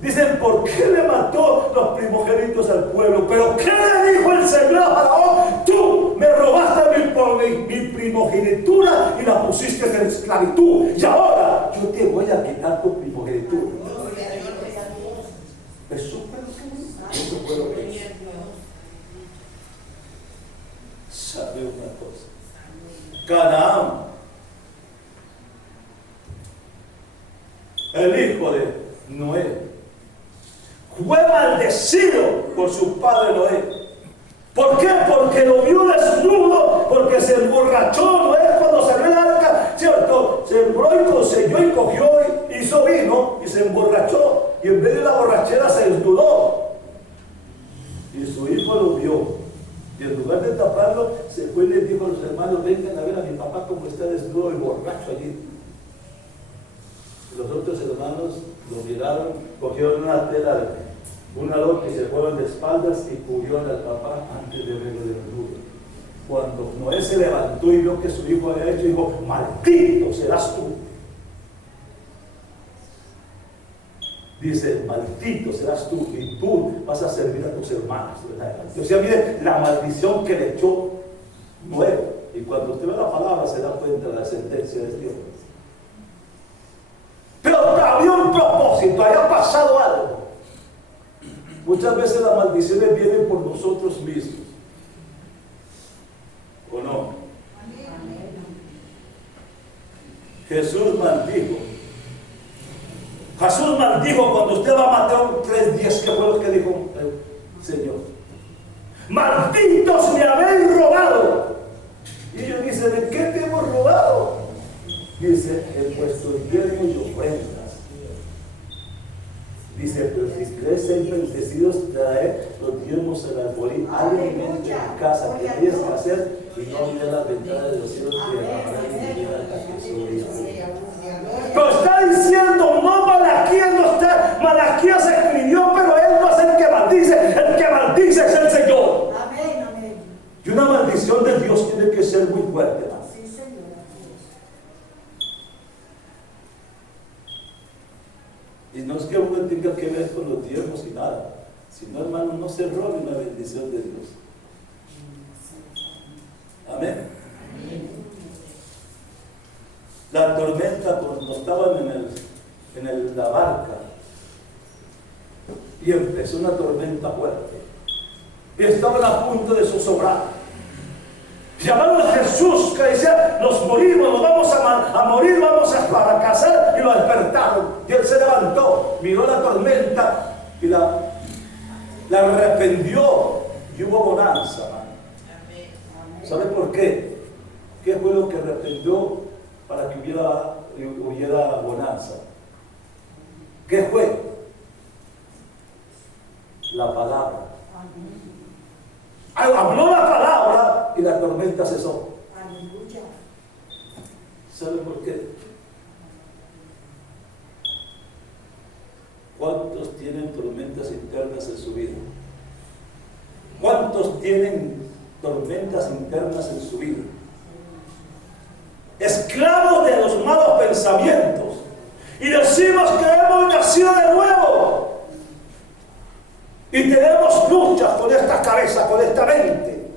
Dicen, ¿por qué le mató los primogénitos al pueblo? Pero ¿qué le dijo el Señor a Faraón? Tú me robaste mi primogenitura y la pusiste en esclavitud. Y ahora yo te voy a quitar tu primogenitura. Eso fue lo que hizo. ¿Sabe una cosa? Canaán, el hijo de Noé, fue maldecido por su padre Noé. ¿Por qué? Porque lo vio desnudo, porque se emborrachó Noé cuando salió el arca, ¿cierto? Se emborrachó y poseyó y cogió y hizo vino y se emborrachó, y en vez de la borrachera se desnudó. Y su hijo lo vio, y en lugar de taparlo, se fue y le dijo a los hermanos: vengan a ver a mi papá como está desnudo y borracho allí. Los otros hermanos lo miraron, cogieron una tela, una lona y se fueron de espaldas y cubrieron al papá antes de verlo desnudo. Cuando Noé se levantó y vio que su hijo había hecho, dijo: maldito serás tú. Dice: maldito serás tú, y tú vas a servir a tus hermanos. O sea, mire la maldición que le echó Noé. Y cuando usted ve la palabra se da cuenta de la sentencia de Dios. Pero había un propósito, había pasado algo. Muchas veces las maldiciones vienen por nosotros mismos. ¿O no? Jesús maldijo. Jesús maldijo cuando usted va a Mateo 3:10, que fue lo que dijo el Señor. Malditos me habéis robado. Y ellos dicen: ¿de qué te hemos robado? Dice: en vuestros diezmos y ofrendas. Dice: pero si crees ser bendecidos, trae los diezmos al alfolí, alimento en casa, que hayas que hacer, y no mire las ventanas de los cielos que derramarán mi vida hasta que sobre esto. Pero está diciendo, no Malaquías, no está, Malaquías escribió, pero él no es el que maldice es el Señor. Amén, amén. Y una maldición de Dios tiene que ser muy fuerte, hermano. Sí, Señor. Y no es que uno tenga que ver con los diezmos y nada, sino, hermano, no se robe una bendición de Dios. Amén. La tormenta, cuando estaban en la barca, y empezó una tormenta fuerte, y estaban a punto de zozobrar. Llamaron a Jesús que decía, nos morimos, nos vamos a morir, vamos a fracasar, y lo despertaron. Y él se levantó, miró la tormenta y la reprendió, y hubo bonanza. ¿Sabe por qué? ¿Qué fue lo que reprendió para que hubiera bonanza? ¿Qué fue? La palabra. Habló la palabra y la tormenta cesó. Aleluya. ¿Sabe por qué? ¿Cuántos tienen tormentas internas en su vida? ¿Cuántos tienen tormentas internas en su vida? Esclavos de los malos pensamientos. Y decimos que hemos nacido de nuevo. Y tenemos luchas con esta cabeza, con esta mente.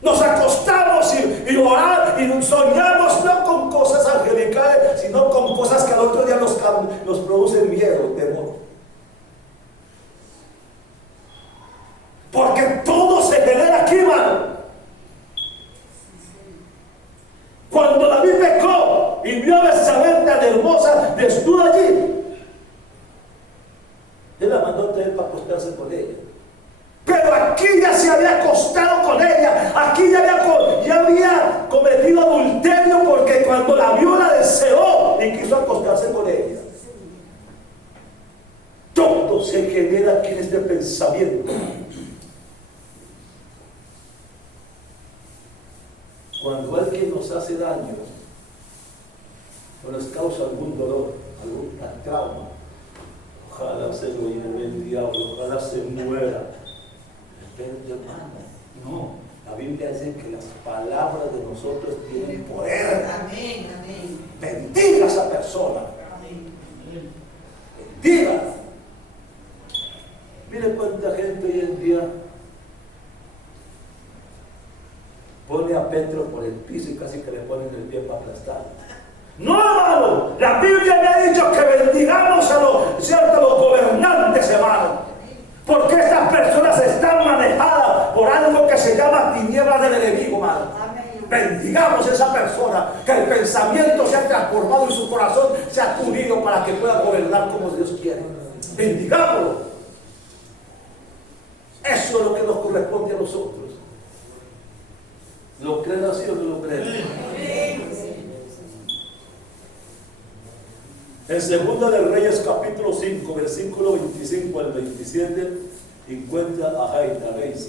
Nos acostamos y oramos y soñamos no con cosas angelicales, sino con cosas que al otro día nos producen miedo, temor. Porque todo se genera aquí, hermano. Cuando David pecó y vio a Betsabé tan hermosa, desnuda allí, él la mandó a traer para acostarse con ella. Pero aquí ya se había acostado con ella, aquí ya había cometido adulterio, porque cuando la vio la deseó y quiso acostarse con ella. Todo se genera aquí en este pensamiento. Cuando alguien nos hace daño o nos causa algún dolor, algún trauma, ojalá se lo lleve el diablo, ojalá se muera. Pero hermano, no. La Biblia dice que las palabras de nosotros tienen poder. Amén, amén. Bendiga a esa persona. Amén. Bendiga. Mire cuánta gente hoy en día pone a Petro por el piso y casi que le ponen el pie para aplastar. No, hermano, la Biblia me ha dicho que bendigamos a los gobernantes, hermano, porque estas personas están manejadas por algo que se llama tinieblas del enemigo, hermano. Bendigamos a esa persona, que el pensamiento sea transformado y su corazón sea unido para que pueda gobernar como Dios quiere. Bendigámoslo. Eso es lo que nos corresponde a nosotros. ¿Lo creen así o no lo creen? En Segunda de Reyes capítulo 5, versículo 25 al 27, encuentra a Jairus,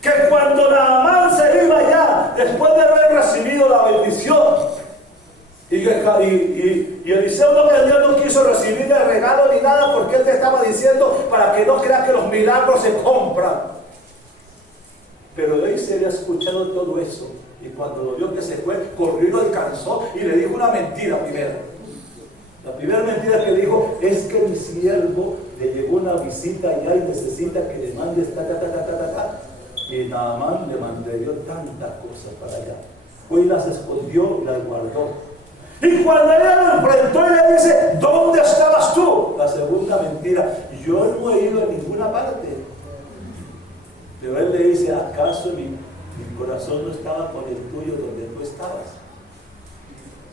que cuando Naamán se iba ya, después de haber recibido la bendición, y Eliseo no quiso recibir el regalo ni nada, porque él te estaba diciendo para que no crea que los milagros se compran. Pero él se había escuchado todo eso, y cuando lo vio que se fue, corrió y lo alcanzó y le dijo una mentira primero. La primera mentira que dijo es que mi siervo le llegó una visita allá y necesita que le mande y Naamán le mandó tantas cosas para allá. Fue y las escondió y las guardó. Y cuando ella lo enfrentó y le dice, ¿dónde estabas tú? La segunda mentira, yo no he ido a ninguna parte. Pero él le dice, ¿acaso mi corazón no estaba con el tuyo donde tú estabas?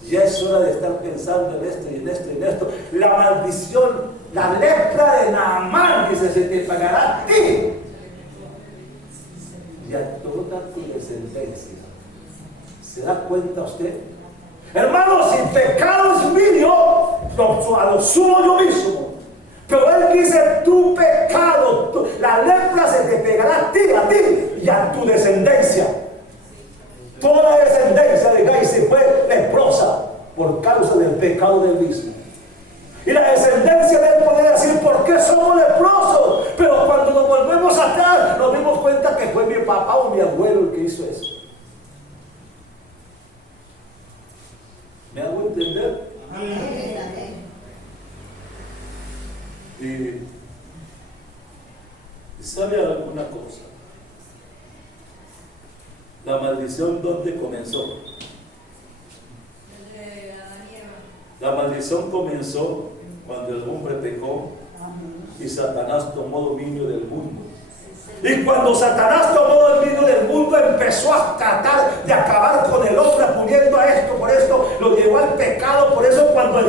Ya es hora de estar pensando en esto y en esto y en esto. La maldición, la lepra de Naamán, dice, se te pagará a ti y a toda tu descendencia. ¿Se da cuenta usted? Hermano, si pecado es mío, a lo sumo yo mismo. Pero él dice, tu pecado, la lepra se te pegará a ti y a tu descendencia. Toda la descendencia de Gaisi fue leprosa por causa del pecado del mismo. Y la descendencia de él puede decir, ¿por qué somos leprosos? Pero cuando nos volvemos atrás, nos dimos cuenta que fue mi papá o mi abuelo el que hizo eso. ¿Me hago entender? Amén. Y sabe alguna cosa. La maldición, ¿dónde comenzó? La maldición comenzó cuando el hombre pecó y Satanás tomó dominio del mundo. Y cuando Satanás tomó dominio del mundo, empezó a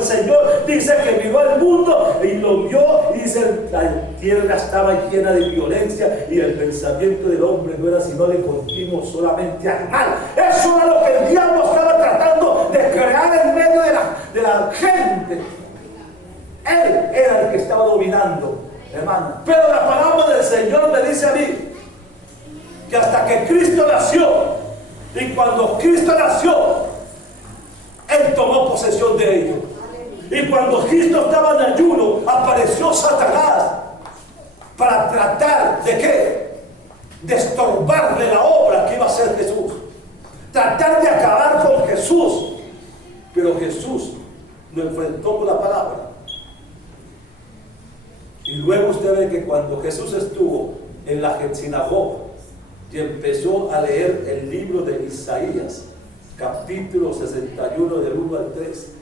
Señor dice que miró al mundo y lo vio y dice, la tierra estaba llena de violencia y el pensamiento del hombre no era sino de continuo solamente al mal. Eso era lo que el diablo estaba tratando de crear en medio de la gente. Él era el que estaba dominando, hermano. Pero la palabra del Señor me dice a mí que hasta que Cristo nació, y cuando Cristo nació, Él tomó posesión de ellos. Y cuando Cristo estaba en ayuno, apareció Satanás para tratar de ¿qué? De estorbarle la obra que iba a hacer Jesús. Tratar de acabar con Jesús. Pero Jesús lo enfrentó con la palabra. Y luego usted ve que cuando Jesús estuvo en la sinagoga y empezó a leer el libro de Isaías, capítulo 61 del 1 al 3,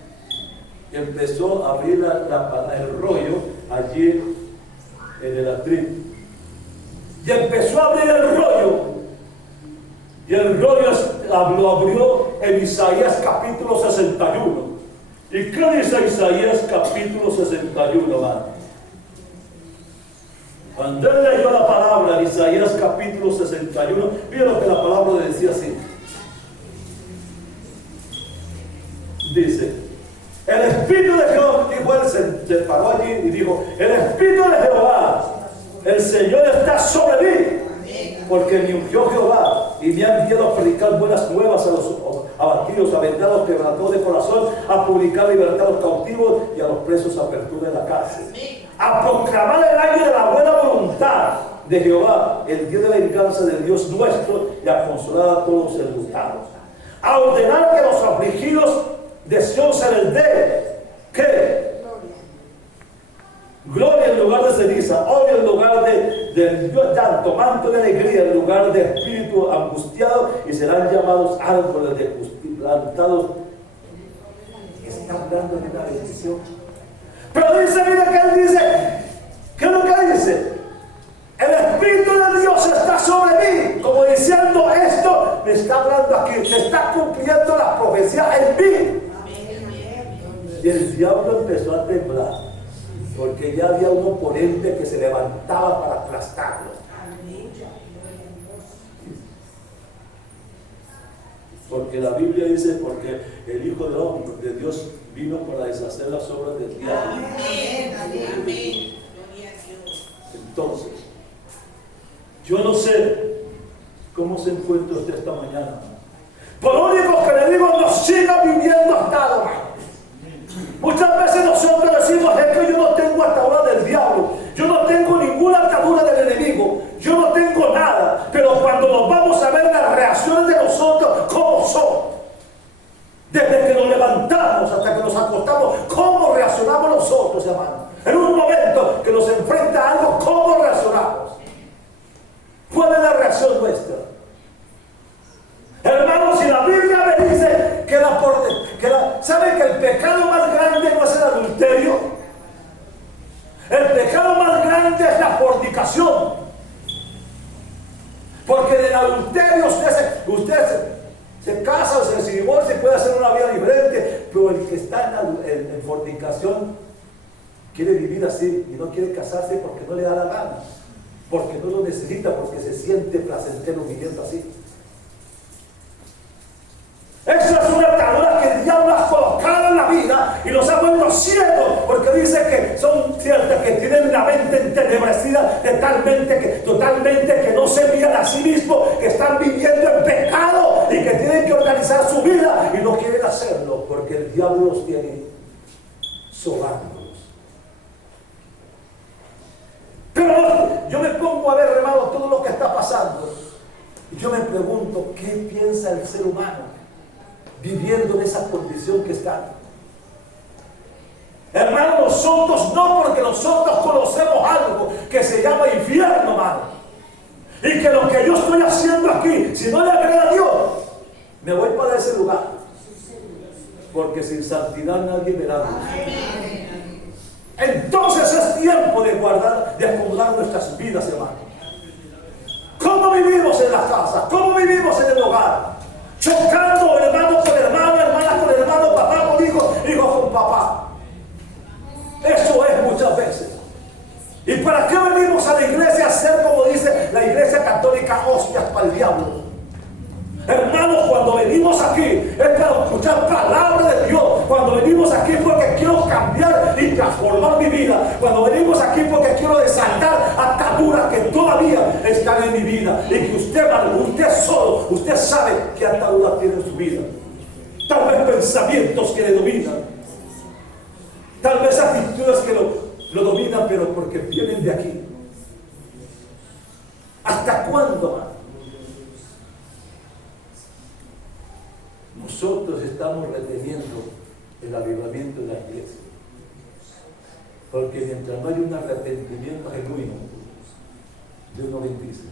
y empezó a abrir el rollo allí en el atril. Y empezó a abrir el rollo, y el rollo lo abrió en Isaías capítulo 61. ¿Y qué dice Isaías capítulo 61, hermano? Cuando él leyó la palabra de Isaías capítulo 61, mira lo que la palabra le decía así. Dice, el Espíritu de Jehová, dijo él, se paró allí y dijo, el Espíritu de Jehová, el Señor está sobre mí, porque me ungió Jehová y me ha enviado a predicar buenas nuevas a los abatidos, a vendar a los quebrantados de corazón, a publicar libertad a los cautivos y a los presos apertura de la cárcel, a proclamar el año de la buena voluntad de Jehová, el día de la venganza del Dios nuestro, y a consolar a todos los enlutados, a ordenar que los afligidos de Sion se les dé ¿qué? Gloria en lugar de ceniza, odio en lugar de llanto, manto de alegría en lugar de espíritu angustiado, y serán llamados árboles de justicia, plantados. Está hablando de una bendición. Pero dice, mira que él dice, ¿qué es lo que dice? El Espíritu de Dios está sobre mí, como diciendo, esto me está hablando aquí, se está cumpliendo la profecía en mí. Y el diablo empezó a temblar, porque ya había un oponente que se levantaba para aplastarlo. Porque la Biblia dice, porque el Hijo del Hombre, de Dios, vino para deshacer las obras del diablo. Entonces, yo no sé cómo se encuentra usted esta mañana. Por lo único que le digo, no siga viviendo atado, hermano. Muchas veces nosotros decimos, es que yo no tengo atadura del diablo, yo no tengo ninguna atadura del enemigo, yo no tengo nada. Pero cuando nos vamos a ver las reacciones de nosotros, ¿cómo son? Desde que nos levantamos hasta que nos acostamos, ¿cómo reaccionamos nosotros, hermano? En un momento que nos enfrenta a algo, ¿cómo reaccionamos? ¿Cuál es la reacción nuestra? Hermanos, si la Biblia me dice que ¿sabe que el pecado más grande no es el adulterio? El pecado más grande es la fornicación. Porque en el adulterio usted se casa o se divorcia y puede hacer una vida diferente, pero el que está en fornicación quiere vivir así y no quiere casarse porque no le da la gana, porque no lo necesita, porque se siente placentero viviendo así. Esa es una atadura que el diablo ha colocado en la vida y los ha vuelto ciegos, porque dice que son ciertas, que tienen la mente entenebrecida totalmente que no se miran a sí mismos, que están viviendo en pecado y que tienen que organizar su vida y no quieren hacerlo porque el diablo los tiene sobándolos. Pero yo me pongo a ver, hermano, todo lo que está pasando y yo me pregunto, ¿qué piensa el ser humano viviendo en esa condición que está? Hermano, nosotros no, porque nosotros conocemos algo que se llama infierno, hermano, y que lo que yo estoy haciendo aquí, si no le agrada a Dios, me voy para ese lugar, porque sin santidad nadie verá a Dios. Entonces es tiempo de acumular nuestras vidas, hermano. ¿Cómo vivimos en la casa? ¿Cómo vivimos en el hogar? Chocando hermano con hermano, hermana con hermano, papá con hijo, hijo con papá. aquí es para escuchar palabra de Dios. Cuando venimos aquí es porque quiero cambiar y transformar mi vida. Cuando venimos aquí es porque quiero desatar ataduras que todavía están en mi vida. Y que usted solo, usted sabe qué ataduras tiene en su vida. Tal vez pensamientos que le dominan. Tal vez actitudes que lo dominan, pero porque vienen de aquí. ¿Hasta cuándo? Nosotros estamos reteniendo el avivamiento de la iglesia. Porque mientras no hay un arrepentimiento genuino, Dios no bendice.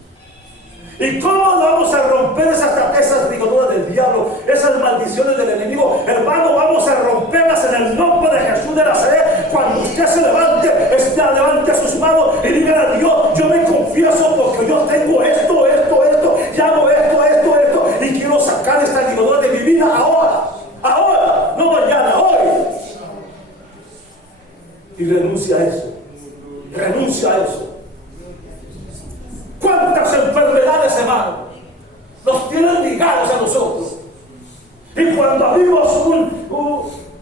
¿Y cómo vamos a romper esas ligaduras del diablo, esas maldiciones del enemigo? Hermano, vamos a romperlas en el nombre de Jesús de Nazaret. Cuando usted se levante sus manos y diga a Dios: yo me confieso porque yo tengo esto, y hago esto, y quiero sacar esta ligadura de mi vida ahora, no mañana, hoy. Y renuncia a eso. ¿Cuántas enfermedades, hermano, nos tienen ligados a nosotros? Y cuando abrimos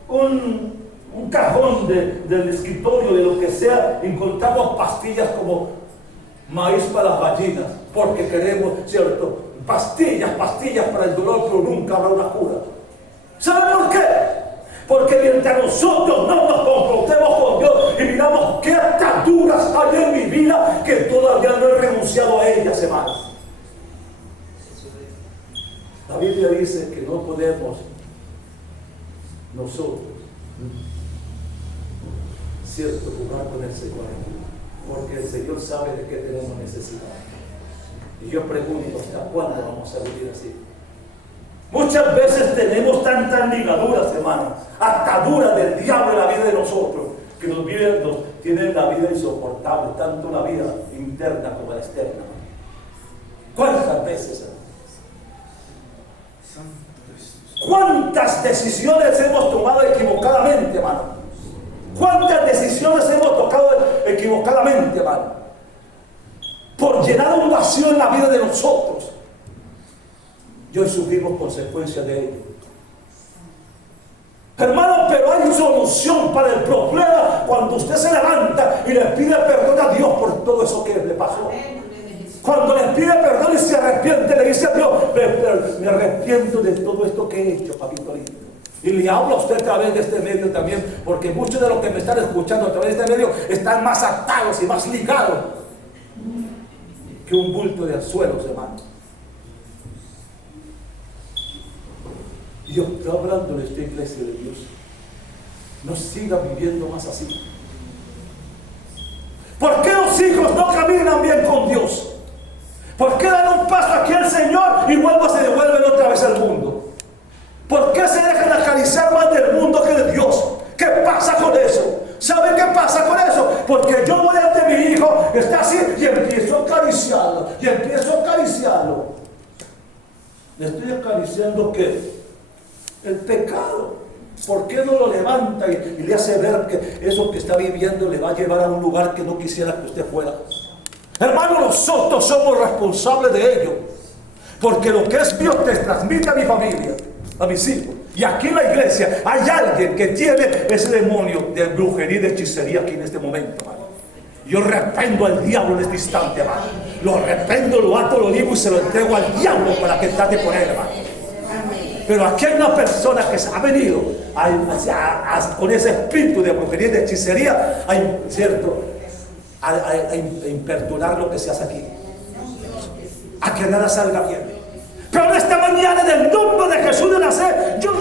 un cajón del escritorio, de lo que sea, encontramos pastillas como maíz para las gallinas, porque queremos, ¿cierto? Pastillas para el dolor, pero nunca habrá una cura. ¿Saben por qué? Porque mientras nosotros no nos confrontemos con Dios y miramos qué ataduras hay en mi vida que todavía no he renunciado a ellas, hermanos. La Biblia dice que no podemos nosotros, cierto, jugar con el Señor, porque el Señor sabe de qué tenemos necesidad. Y yo pregunto: ¿hasta cuándo vamos a vivir así? Muchas veces tenemos tantas ligaduras, hermanos, ataduras del diablo en la vida de nosotros, que nos tienen la vida insoportable, tanto la vida interna como la externa. ¿Cuántas veces, hermanos? ¿Cuántas decisiones hemos tomado equivocadamente, hermano? ¿Cuántas decisiones hemos tocado equivocadamente, hermano? Por llenar un vacío en la vida de nosotros. Y hoy sufrimos consecuencias de ello. Hermano, pero hay solución para el problema cuando usted se levanta y le pide perdón a Dios por todo eso que le pasó. Cuando le pide perdón y se arrepiente, le dice a Dios: me arrepiento de todo esto que he hecho, papito lindo. Y le hablo a usted a través de este medio también, porque muchos de los que me están escuchando a través de este medio están más atados y más ligados que un bulto de anzuelos, hermano. Y yo estoy hablando de esta iglesia de Dios. No siga viviendo más así. ¿Por qué los hijos no caminan bien con Dios? ¿Por qué dan un paso aquí al Señor y luego se devuelven otra vez al mundo? ¿Por qué se dejan acariciar más del mundo que de Dios? ¿Qué pasa con eso? ¿Saben qué pasa con eso? Porque yo voy ante mi hijo, está así, y empiezo a acariciarlo, Le estoy acariciando ¿qué? El pecado. ¿Por qué no lo levanta y le hace ver que eso que está viviendo le va a llevar a un lugar que no quisiera que usted fuera? Hermano, nosotros somos responsables de ello, porque lo que es Dios te transmite a mi familia, a mis hijos. Y aquí en la iglesia hay alguien que tiene ese demonio de brujería y de hechicería aquí en este momento, hermano. Yo reprendo al diablo en este instante, hermano. Lo reprendo, lo ato, lo digo y se lo entrego al diablo para que trate por él, hermano. Pero aquí hay una persona que se ha venido con ese espíritu de brujería y de hechicería a imperdonar lo que se hace aquí, a que nada salga bien. Pero en esta mañana, en el nombre de Jesús de Nazaret, yo